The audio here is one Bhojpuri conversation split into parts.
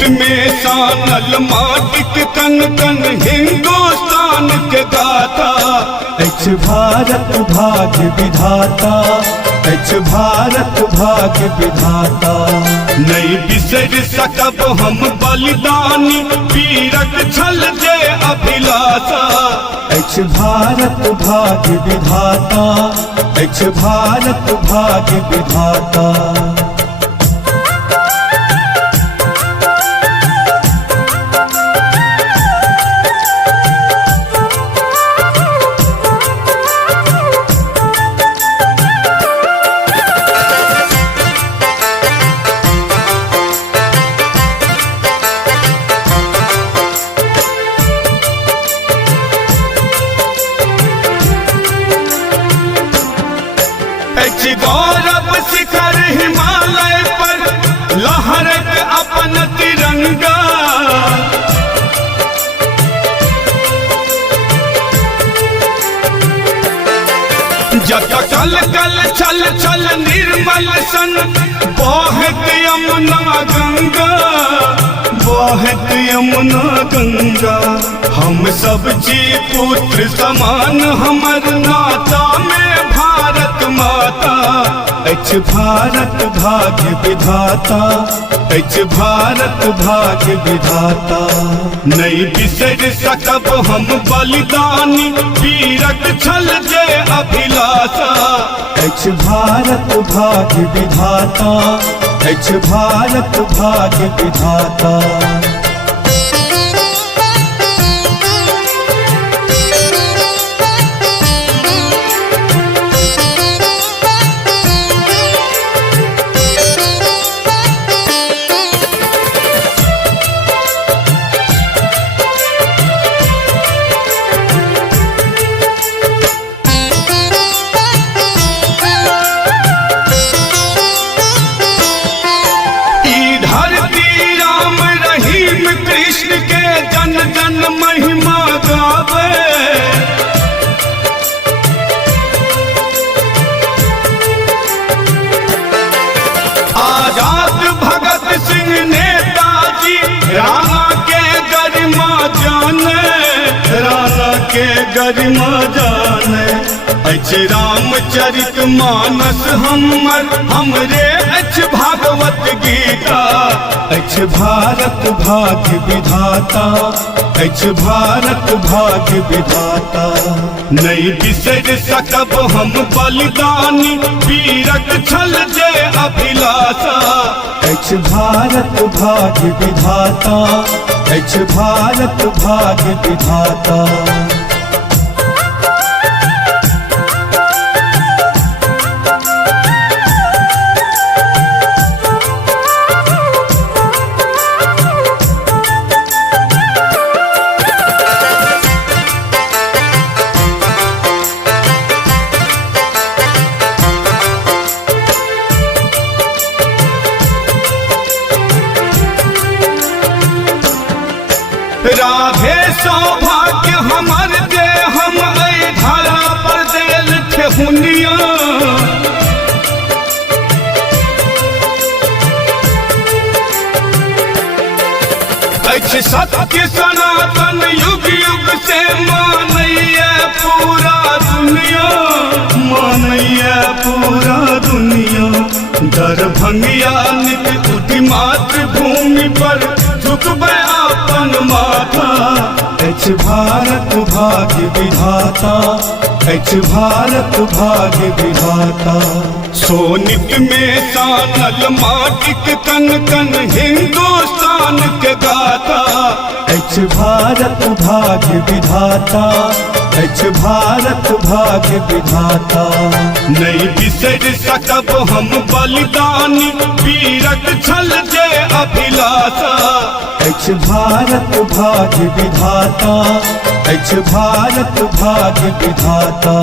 नित में सानल माटिक कन कन हिंदुस्तान के गाथा। अछि भारत भाग्य विधाता, अछि भारत भाग्य विधाता। नहीं बिसर सकब हम बलिदानी वीरक छल जे अभिलाषा। अछि भारत भाग्य विधाता, अछि भारत भाग्य विधाता। गौरव शिखर हिमालय पर लहरक अपन तिरंगा। जत कल कल छल छल निर्मल सन बहत यमुना गंगा, बहत यमुना गंगा। हम सब जी पुत्र समान हमर नाता में भारत माता। अछि भारत भाग्य विधाता, अछि भारत भाग्य विधाता। नहीं बिसर सकब हम बलिदानी वीरक छल जे अभिलाषा। अछि भारत भाग्य विधाता, अछि भारत भाग्य विधाता। कृष्ण के जन जन महिमा गावे। आजाद भगत सिंह नेताजी राणा के गरिमा जाने, राणा के गरिमा जाने। अछि रामचरित मानस हमरे अछि भागवत गीता। अछि भारत भाग्य विधाता, अछि भारत भाग्य विधाता। नहीं बिसर सकब हम बलिदानी वीरक छल जे अभिलाषा। अछि भारत भाग्य विधाता, अछि भारत भाग्य विधाता। राधे सौभाग्य हमर दे हम धारा पर देल ठेहुनिया। अछि सत्य सनातन युग युग से मानैया पूरा दुनिया, मानैया पूरा दुनिया। दरभंगिया नित उठी मातृभूमि पर झुकबै अपन माथा। अछि भारत भाग्य विधाता, अछि भारत भाग्य विधाता। सोनित में सानल माटिक कन कन हिंदुस्तान के गाथा। अछि भारत भाग्य विधाता, अछि भारत भाग्य विधाता। नहीं बिसर सकब हम बलिदानी वीरक छल जे अभिलाषा। अछि भारत भाग्य विधाता, अछि भारत भाग्य विधाता।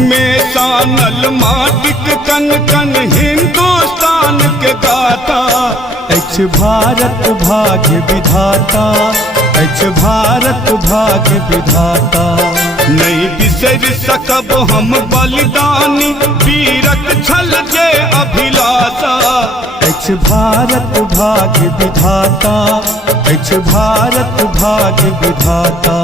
में सानल माटिक कन कन हिंदुस्तान के गाता। अछि भारत भाग्य विधाता, अछि भारत भाग्य विधाता। नहीं बिसर सकब हम बलिदानी वीरक छल जे अभिलाषा। अछि भारत भाग्य विधाता, अछि भारत भाग्य विधाता।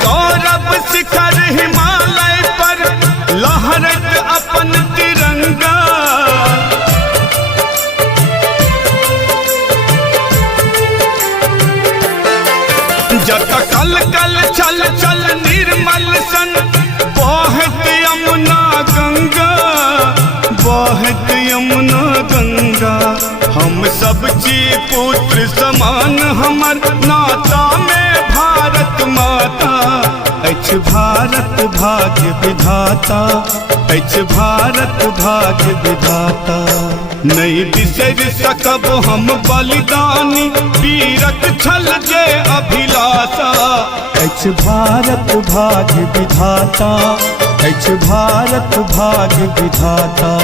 गौरव शिखर हिमालय पर लहरत अपन तिरंगा। जत कल कल चल चल निर्मल सन बहत यमुना गंगा, बहत यमुना गंगा। हम सब जी पुत्र समान हमर नाता में भारत माता। अछि भारत भाग्य विधाता, अछि भारत भाग्य विधाता। नहीं बिसर सकब हम बलिदानी वीरक छल जे अभिलाषा। अछि भारत भाग्य विधाता, अछि भारत भाग्य विधाता।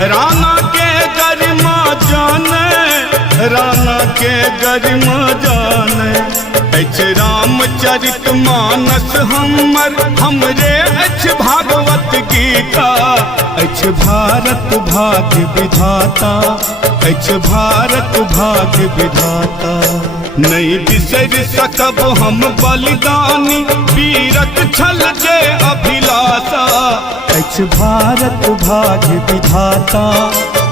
राणा के गरिमा जाने, राणा के गरिमा जाने। अछि रामचरित मानस हमर, हमरे अछि भागवत गीता। अछि भारत भाग्य विधाता, अछि भारत भाग्य विधाता। नहीं बिसर सकब हम बलिदानी वीरक छल जे अभिलाषा। अछि भारत भाग्य विधाता,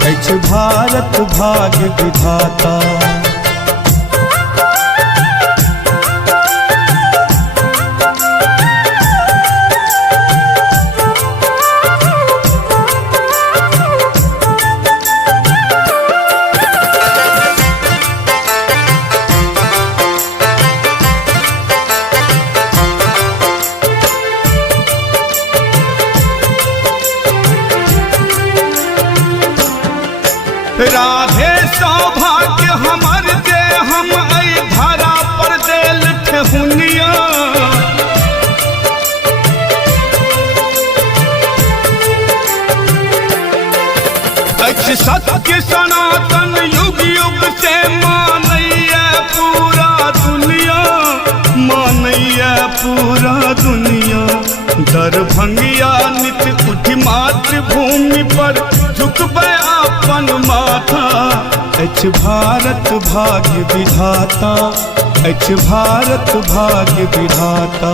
अछि भारत भाग्य विधाता। राधे सौभाग्य हमर जे हम एहि धरा पर देल ठेहुनिया। अछि सत्य सनातन युग युग से मानैया पूरा दुनिया, मानैया पूरा दुनिया। दरभंगिया नित उठि मातृभूमि पर झुकबै अपन माथा। अछि भारत भाग्य विधाता, अछि भारत भाग्य विधाता।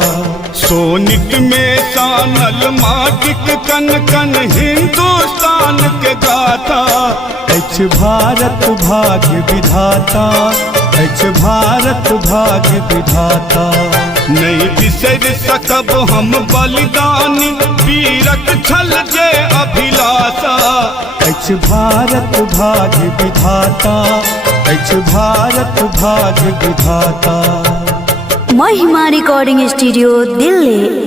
सोनिक में सानल माटिक कन कन हिंदुस्तान के गाथा। अछि भारत भाग्य विधाता, अछि भारत भाग्य विधाता। नहीं बिसर सकब हम बलिदानी वीरक छल जे अभिलाषा। अछि भारत भाग्य विधाता, अछि भारत भाग्य विधाता। महिमा रिकॉर्डिंग स्टूडियो दिल्ली।